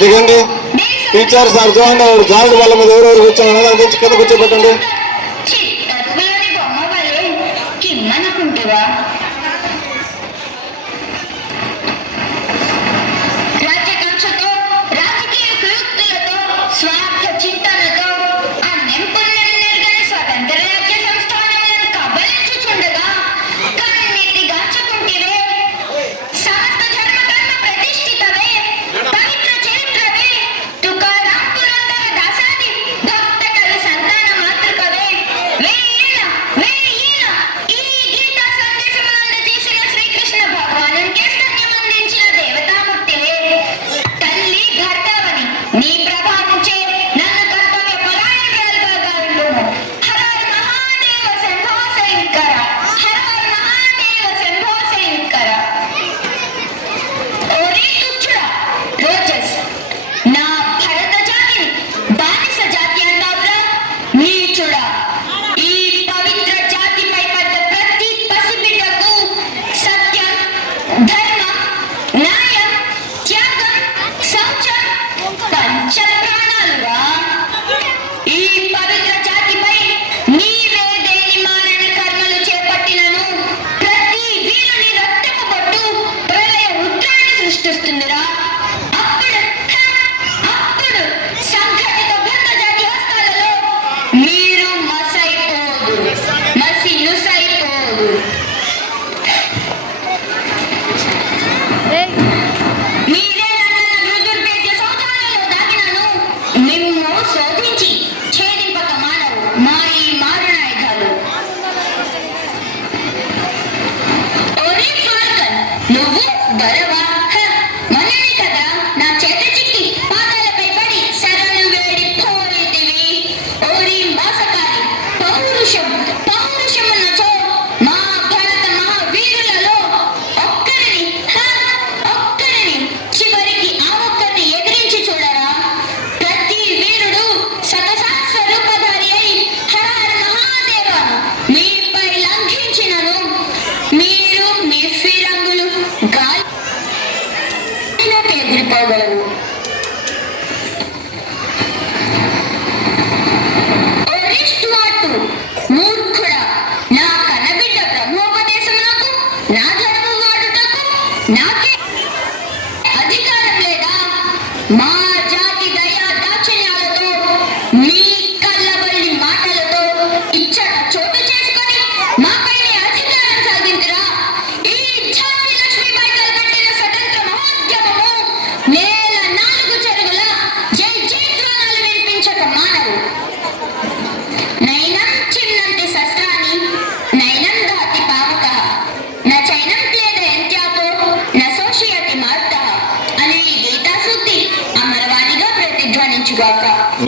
దిగండి teachers Arjun joint వాళ్ళ మీద ఎవరెవరు కూర్చోండి దాని గురించి కింద కూర్చోబెట్టండి.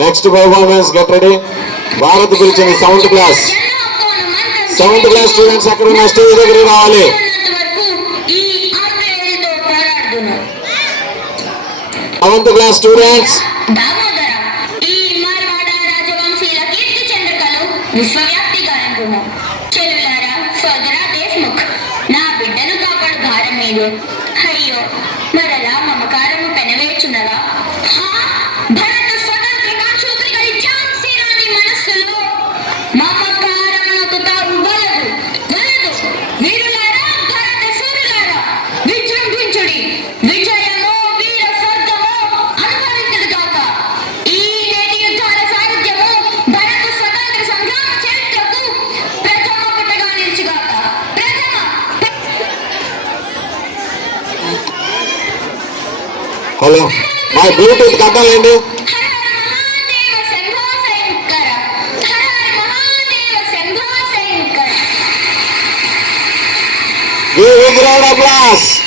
Next performance get ready. Bharat పిలిచింది సెవెంత్ క్లాస్ స్టూడెంట్స్ అక్కడ ఉన్న స్టేజ్ దగ్గర రావాలి. సెవెంత్ క్లాస్ స్టూడెంట్స్ విశ్వవ్యాప్తి గాయకుడు చెల్లులారా సోదరా దేశ్ముఖ్ నా బిడ్డను కాపాడు భారం మీరు. అయ్యో మరలా మమకారము పెనవేచున్నదా? భరత స్వతంత్ర కాంక్షోత్రిగా ఝాన్సీ రాణి మనస్సులో మమకారమునకు తావు వలదు వలదు. వీరులారా భరత సూరులారా విజృంభించుడి. విజయమో వీర స్వర్గమో అనుభవించదు కాక. ఈ నేటి యుద్ధాల సారథ్యము భరత స్వతంత్ర సంగ్రామ చరిత్రకు ప్రథమ పుటగా నిలిచిగాక. ప్రథమ హలో మా బ్లూటూత్ కట్టాలండి. Give a round of applause.